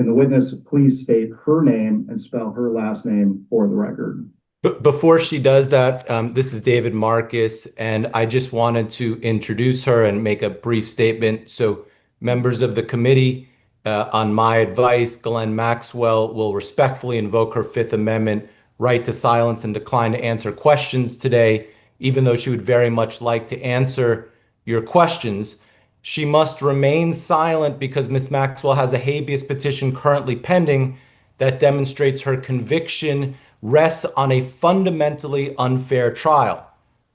Can the witness please state her name and spell her last name for the record? Before she does that, this is David Markus, and I just wanted to introduce her and make a brief statement. So members of the committee, on my advice, Ghislaine Maxwell will respectfully invoke her Fifth Amendment right to silence and decline to answer questions today, even though she would very much like to answer your questions. She must remain silent because Ms. Maxwell has a habeas petition currently pending that demonstrates her conviction rests on a fundamentally unfair trial.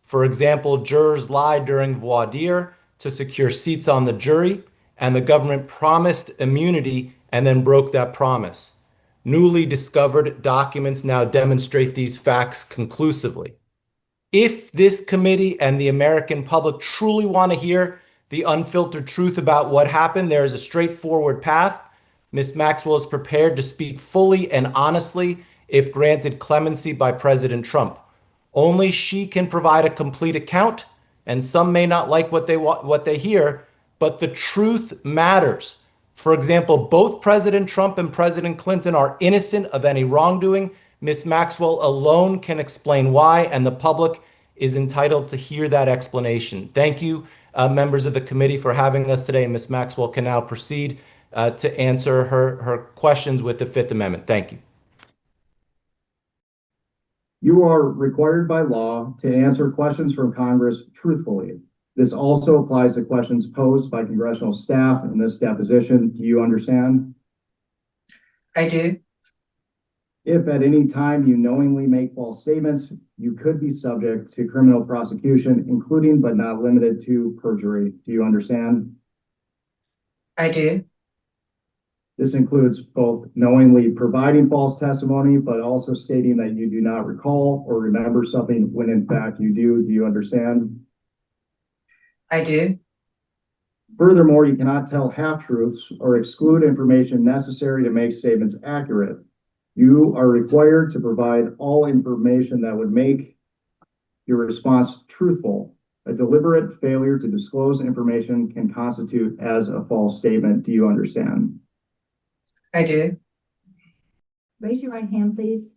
For example, jurors lied during voir dire to secure seats on the jury, and the government promised immunity and then broke that promise. Newly discovered documents now demonstrate these facts conclusively. If this committee and the American public truly want to hear the unfiltered truth about what happened, there is a straightforward path. Ms. Maxwell is prepared to speak fully and honestly if granted clemency by President Trump. Only she can provide a complete account, and some may not like what they hear, but the truth matters. For example, both President Trump and President Clinton are innocent of any wrongdoing. Ms. Maxwell alone can explain why, and the public is entitled to hear that explanation. Thank you, members of the committee, for having us today. Ms. Maxwell can now proceed to answer her questions with the Fifth Amendment. Thank you. You are required by law to answer questions from Congress truthfully. This also applies to questions posed by congressional staff in this deposition. Do you understand? I do. If at any time you knowingly make false statements, you could be subject to criminal prosecution, including but not limited to perjury. Do you understand? I do. This includes both knowingly providing false testimony, but also stating that you do not recall or remember something when in fact you do. Do you understand? I do. Furthermore, you cannot tell half-truths or exclude information necessary to make statements accurate. You are required to provide all information that would make your response truthful. A deliberate failure to disclose information can constitute as a false statement. Do you understand? I do. Raise your right hand, please.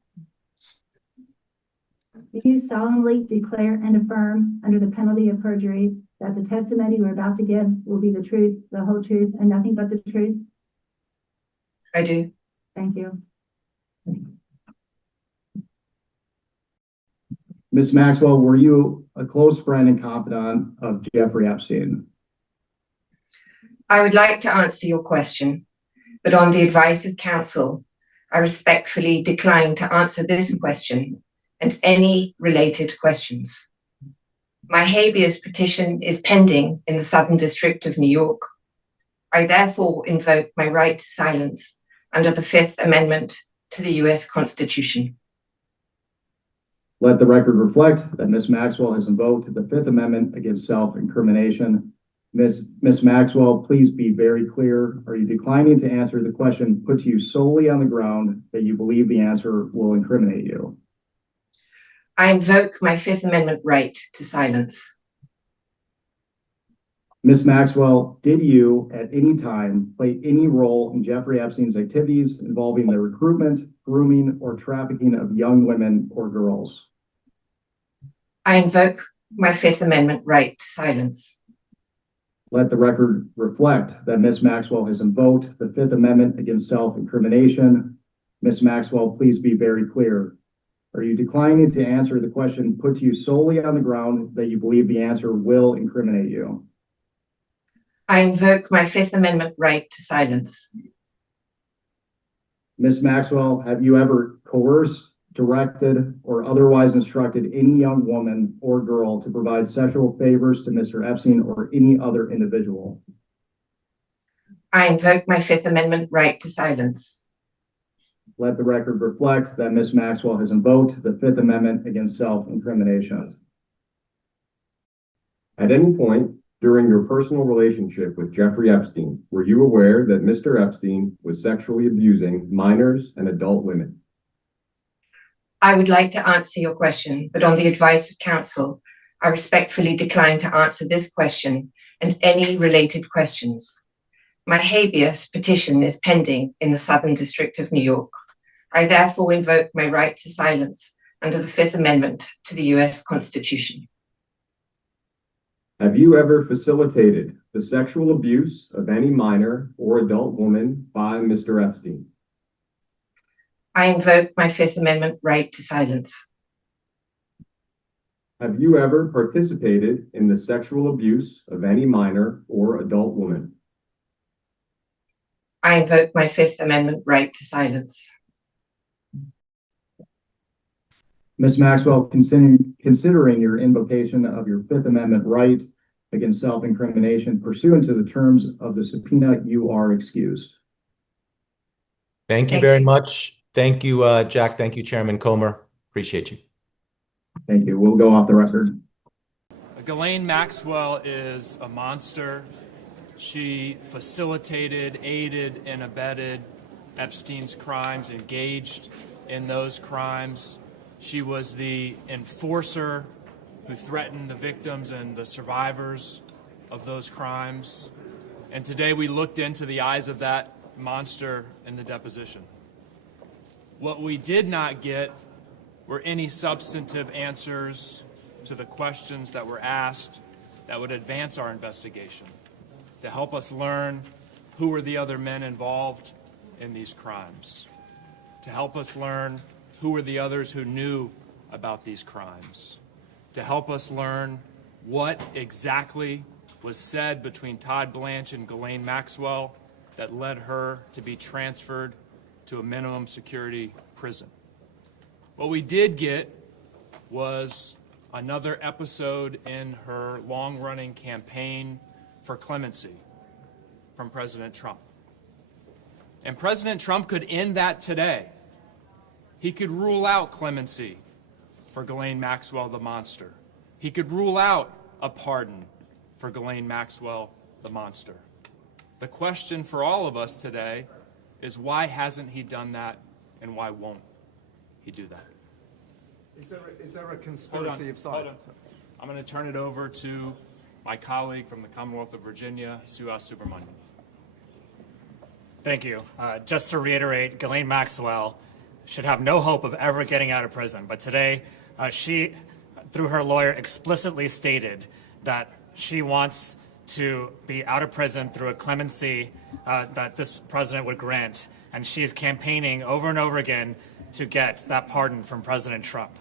Do you solemnly declare and affirm under the penalty of perjury that the testimony you are about to give will be the truth, the whole truth, and nothing but the truth? I do. Thank you. Ms. Maxwell, were you a close friend and confidant of Jeffrey Epstein? I would like to answer your question, but on the advice of counsel, I respectfully decline to answer this question and any related questions. My habeas petition is pending in the Southern District of New York. I therefore invoke my right to silence under the Fifth Amendment to the U.S. Constitution. Let the record reflect that Ms. Maxwell has invoked the Fifth Amendment against self-incrimination. Ms. Maxwell, please be very clear. Are you declining to answer the question put to you solely on the ground that you believe the answer will incriminate you? I invoke my Fifth Amendment right to silence. Ms. Maxwell, did you at any time play any role in Jeffrey Epstein's activities involving the recruitment, grooming, or trafficking of young women or girls? I invoke my Fifth Amendment right to silence. Let the record reflect that Ms. Maxwell has invoked the Fifth Amendment against self-incrimination. Ms. Maxwell, please be very clear. Are you declining to answer the question put to you solely on the ground that you believe the answer will incriminate you? I invoke my Fifth Amendment right to silence. Ms. Maxwell, have you ever coerced, directed, or otherwise instructed any young woman or girl to provide sexual favors to Mr. Epstein or any other individual? I invoke my Fifth Amendment right to silence. Let the record reflect that Ms. Maxwell has invoked the Fifth Amendment against self-incrimination. At any point during your personal relationship with Jeffrey Epstein, were you aware that Mr. Epstein was sexually abusing minors and adult women? I would like to answer your question, but on the advice of counsel, I respectfully decline to answer this question and any related questions. My habeas petition is pending in the Southern District of New York. I therefore invoke my right to silence under the Fifth Amendment to the U.S. Constitution. Have you ever facilitated the sexual abuse of any minor or adult woman by Mr. Epstein? I invoke my Fifth Amendment right to silence. Have you ever participated in the sexual abuse of any minor or adult woman? I invoke my Fifth Amendment right to silence. Ms. Maxwell, considering your invocation of your Fifth Amendment right against self-incrimination pursuant to the terms of the subpoena, you are excused. Thank you Thank very you. much. Thank you, Jack. Thank you, Chairman Comer. Appreciate you. Thank you. We'll go off the record. Ghislaine Maxwell is a monster. She facilitated, aided, and abetted Epstein's crimes, engaged in those crimes. She was the enforcer who threatened the victims and the survivors of those crimes. And today we looked into the eyes of that monster in the deposition. What we did not get were any substantive answers to the questions that were asked that would advance our investigation, to help us learn who were the other men involved in these crimes, to help us learn who were the others who knew about these crimes, to help us learn what exactly was said between Todd Blanche and Ghislaine Maxwell that led her to be transferred to a minimum security prison. What we did get was another episode in her long-running campaign for clemency from President Trump. And President Trump could end that today. He could rule out clemency for Ghislaine Maxwell, the monster. He could rule out a pardon for Ghislaine Maxwell, the monster. The question for all of us today is, why hasn't he done that, and why won't he do that? Is there a conspiracy of silence? I'm going to turn it over to my colleague from the Commonwealth of Virginia, Suhas Subramanian. Thank you. Just to reiterate, Ghislaine Maxwell should have no hope of ever getting out of prison. But today, she, through her lawyer, explicitly stated that she wants to be out of prison through a clemency that this president would grant. And she is campaigning over and over again to get that pardon from President Trump.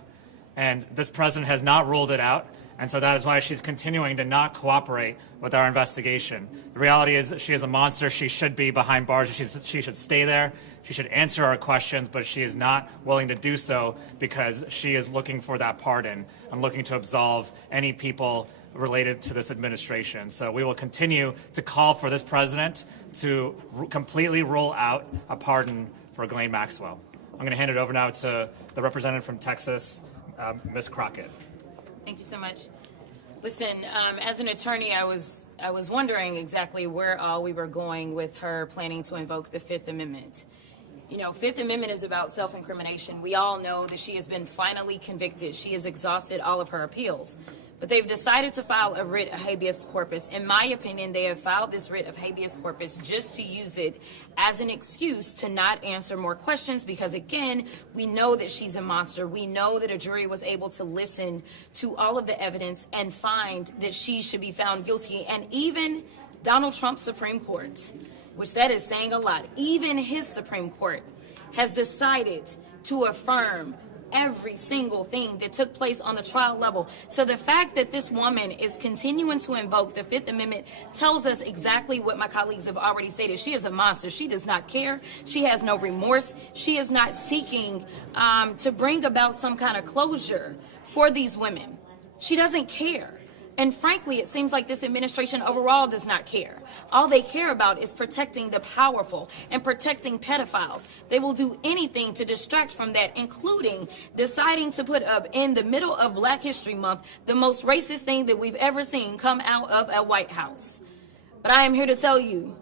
And this president has not ruled it out. And so that is why she's continuing to not cooperate with our investigation. The reality is she is a monster. She should be behind bars. She should stay there. She should answer our questions, but she is not willing to do so because she is looking for that pardon and looking to absolve any people related to this administration. So we will continue to call for this president to completely rule out a pardon for Ghislaine Maxwell. I'm going to hand it over now to the representative from Texas, Ms. Crockett. Thank you so much. Listen, as an attorney, I was wondering exactly where all we were going with her planning to invoke the Fifth Amendment. You know, Fifth Amendment is about self-incrimination. We all know that she has been finally convicted. She has exhausted all of her appeals. But they've decided to file a writ of habeas corpus. In my opinion, they have filed this writ of habeas corpus just to use it as an excuse to not answer more questions because, again, we know that she's a monster. We know that a jury was able to listen to all of the evidence and find that she should be found guilty. And even Donald Trump's Supreme Court, which that is saying a lot, even his Supreme Court has decided to affirm every single thing that took place on the trial level. So the fact that this woman is continuing to invoke the Fifth Amendment tells us exactly what my colleagues have already stated. She is a monster. She does not care. She has no remorse. She is not seeking to bring about some kind of closure for these women. She doesn't care. And frankly, it seems like this administration overall does not care. All they care about is protecting the powerful and protecting pedophiles. They will do anything to distract from that, including deciding to put up in the middle of Black History Month the most racist thing that we've ever seen come out of a White House. But I am here to tell you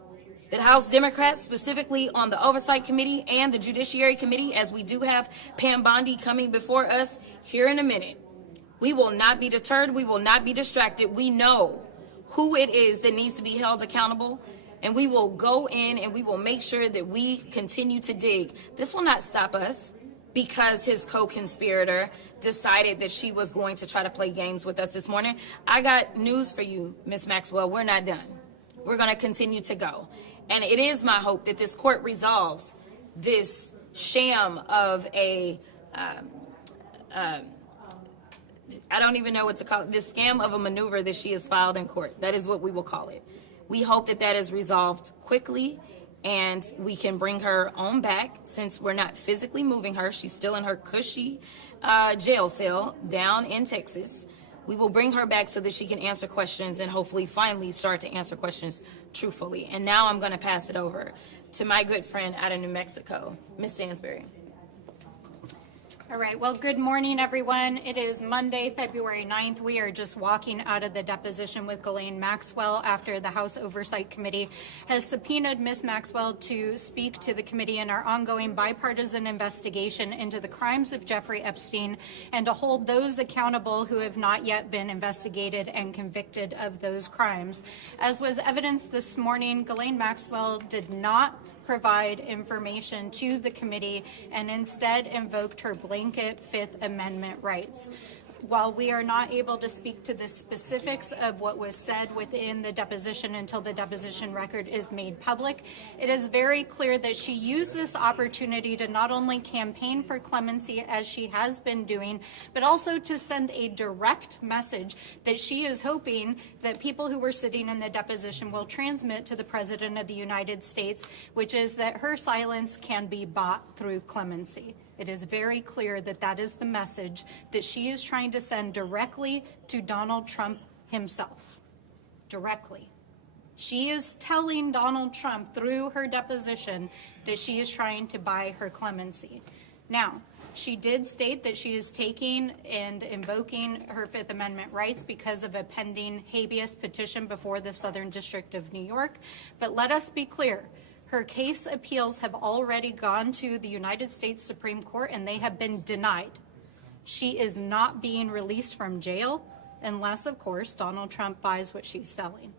that House Democrats, specifically on the Oversight Committee and the Judiciary Committee, as we do have Pam Bondi coming before us here in a minute, we will not be deterred. We will not be distracted. We know who it is that needs to be held accountable, and we will go in and we will make sure that we continue to dig. This will not stop us because his co-conspirator decided that she was going to try to play games with us this morning. I got news for you, Ms. Maxwell. We're not done. We're going to continue to go. And it is my hope that this court resolves this sham of a, I don't even know what to call it, this scam of a maneuver that she has filed in court. That is what we will call it. We hope that that is resolved quickly and we can bring her on back, since we're not physically moving her. She's still in her cushy jail cell down in Texas. We will bring her back so that she can answer questions and hopefully finally start to answer questions truthfully. And now I'm going to pass it over to my good friend out of New Mexico, Ms. Stansberry. All right, well, good morning, everyone. It is Monday, February 9th. We are just walking out of the deposition with Ghislaine Maxwell after the House Oversight Committee has subpoenaed Ms. Maxwell to speak to the committee in our ongoing bipartisan investigation into the crimes of Jeffrey Epstein and to hold those accountable who have not yet been investigated and convicted of those crimes. As was evidenced this morning, Ghislaine Maxwell did not provide information to the committee and instead invoked her blanket Fifth Amendment rights. While we are not able to speak to the specifics of what was said within the deposition until the deposition record is made public, it is very clear that she used this opportunity to not only campaign for clemency as she has been doing, but also to send a direct message that she is hoping that people who were sitting in the deposition will transmit to the President of the United States, which is that her silence can be bought through clemency. It is very clear that that is the message that she is trying to send directly to Donald Trump himself. Directly. She is telling Donald Trump through her deposition that she is trying to buy her clemency. Now, she did state that she is taking and invoking her Fifth Amendment rights because of a pending habeas petition before the Southern District of New York. But let us be clear. Her case appeals have already gone to the United States Supreme Court and they have been denied. She is not being released from jail unless, of course, Donald Trump buys what she's selling.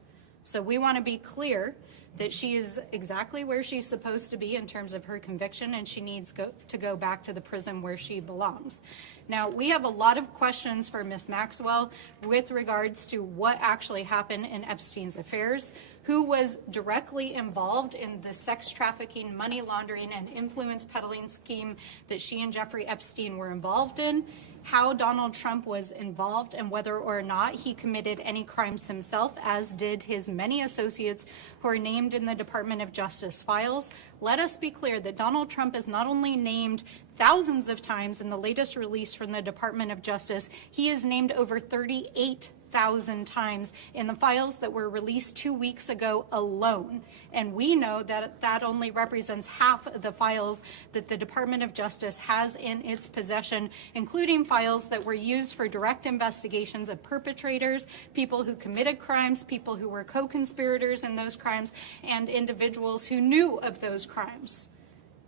So we want to be clear that she is exactly where she's supposed to be in terms of her conviction, and she needs to go back to the prison where she belongs. Now, we have a lot of questions for Ms. Maxwell with regards to what actually happened in Epstein's affairs, who was directly involved in the sex trafficking, money laundering, and influence peddling scheme that she and Jeffrey Epstein were involved in, how Donald Trump was involved, and whether or not he committed any crimes himself, as did his many associates who are named in the Department of Justice files. Let us be clear that Donald Trump is not only named thousands of times in the latest release from the Department of Justice, he is named over 38,000 times in the files that were released 2 weeks ago alone. And we know that that only represents half of the files that the Department of Justice has in its possession, including files that were used for direct investigations of perpetrators, people who committed crimes, people who were co-conspirators in those crimes, and individuals who knew of those crimes.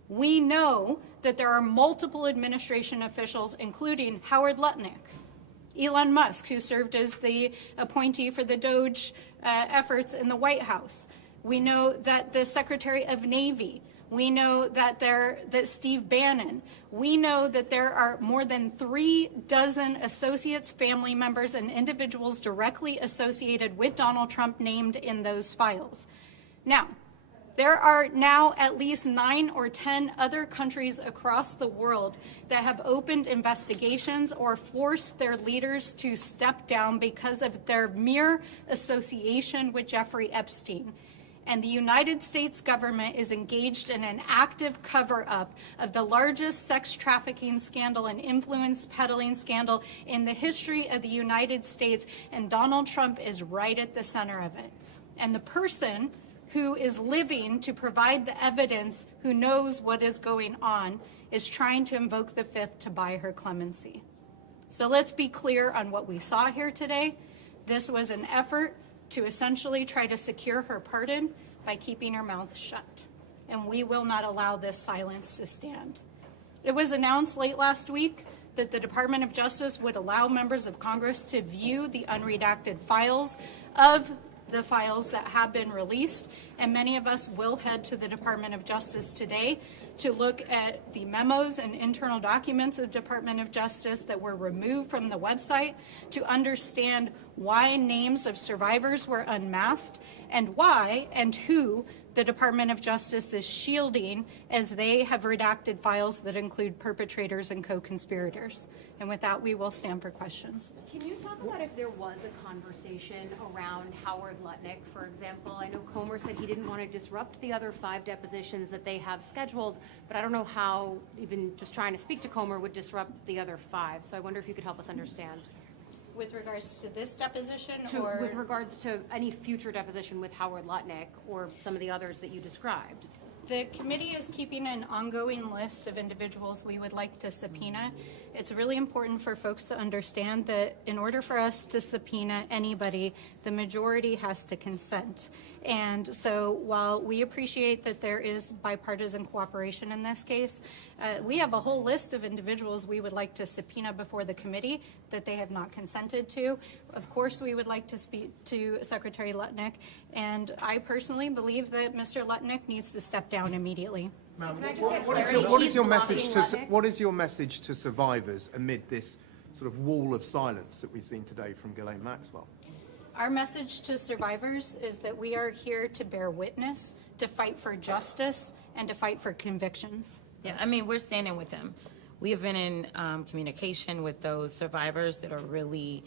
We know that there are multiple administration officials, including Howard Lutnick, Elon Musk, who served as the appointee for the DOJ efforts in the White House. We know that the Secretary of Navy. We know that Steve Bannon. We know that there are more than 36 associates, family members, and individuals directly associated with Donald Trump named in those files. Now, there are now at least 9 or 10 other countries across the world that have opened investigations or forced their leaders to step down because of their mere association with Jeffrey Epstein. And the United States government is engaged in an active cover-up of the largest sex trafficking scandal and influence peddling scandal in the history of the United States, and Donald Trump is right at the center of it. And the person who is living to provide the evidence, who knows what is going on, is trying to invoke the Fifth to buy her clemency. So let's be clear on what we saw here today. This was an effort to essentially try to secure her pardon by keeping her mouth shut. And we will not allow this silence to stand. It was announced late last week that the Department of Justice would allow members of Congress to view the unredacted files of the files that have been released, and many of us will head to the Department of Justice today to look at the memos and internal documents of Department of Justice that were removed from the website to understand why names of survivors were unmasked and why and who the Department of Justice is shielding as they have redacted files that include perpetrators and co-conspirators. And with that, we will stand for questions. Can you talk about if there was a conversation around Howard Lutnick, for example? I know Comer said he didn't want to disrupt the other 5 depositions that they have scheduled, but I don't know how even just trying to speak to Comer would disrupt the other 5. So I wonder if you could help us understand. With regards to this deposition With regards to any future deposition with Howard Lutnick or some of the others that you described. The committee is keeping an ongoing list of individuals we would like to subpoena. It's really important for folks to understand that in order for us to subpoena anybody, the majority has to consent. And so while we appreciate that there is bipartisan cooperation in this case, we have a whole list of individuals we would like to subpoena before the committee that they have not consented to. Of course, we would like to speak to Secretary Lutnick, and I personally believe that Mr. Lutnick needs to step down immediately. Ma'am, Can I just get what clarity? is your He's message blocking Lutnick? what is your message to survivors amid this sort of wall of silence that we've seen today from Ghislaine Maxwell? Our message to survivors is that we are here to bear witness, to fight for justice, and to fight for convictions. Yeah, I mean, we're standing with them. We have been in communication with those survivors that are really,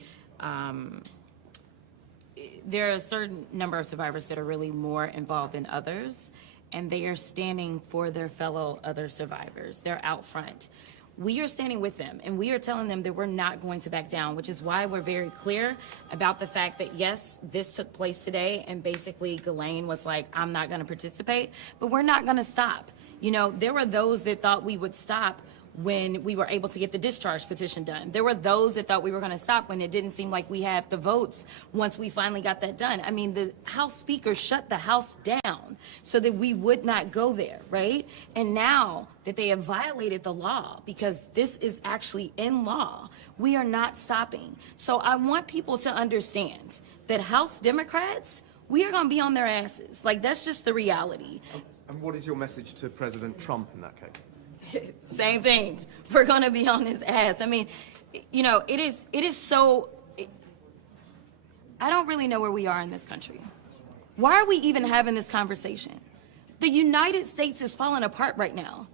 there are a certain number of survivors that are really more involved than others, and they are standing for their fellow other survivors. They're out front. We are standing with them, and we are telling them that we're not going to back down, which is why we're very clear about the fact that, yes, this took place today, and basically Ghislaine was like, I'm not going to participate, but we're not going to stop. You know, there were those that thought we would stop when we were able to get the discharge petition done. There were those that thought we were going to stop when it didn't seem like we had the votes once we finally got that done. I mean, the House Speaker shut the House down so that we would not go there, right? And now that they have violated the law, because this is actually in law, we are not stopping. So I want people to understand that House Democrats, we are going to be on their asses. Like, that's just the reality. And what is your message to President Trump in that case? Same thing. We're going to be on his ass. I mean, you know, it is so, I don't really know where we are in this country. Why are we even having this conversation? The United States is falling apart right now,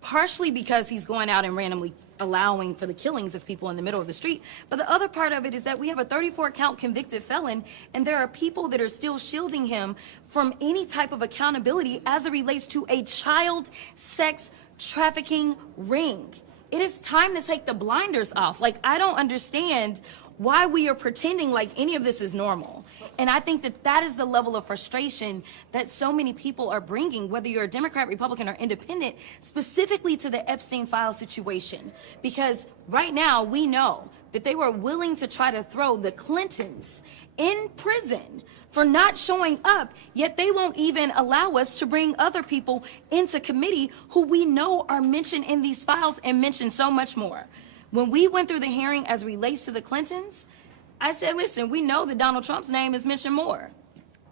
partially because he's going out and randomly allowing for the killings of people in the middle of the street. But the other part of it is that we have a 34-count convicted felon, and there are people that are still shielding him from any type of accountability as it relates to a child sex trafficking ring. It is time to take the blinders off. Like, I don't understand why we are pretending like any of this is normal. And I think that that is the level of frustration that so many people are bringing, whether you're a Democrat, Republican, or independent, specifically to the Epstein file situation. Because right now we know that they were willing to try to throw the Clintons in prison for not showing up, yet they won't even allow us to bring other people into committee who we know are mentioned in these files and mentioned so much more. When we went through the hearing as it relates to the Clintons, I said, listen, we know that Donald Trump's name is mentioned more.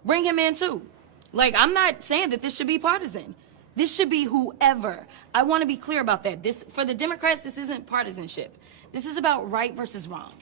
Bring him in too. Like, I'm not saying that this should be partisan. This should be whoever. I want to be clear about that. For the Democrats, this isn't partisanship. This is about right versus wrong.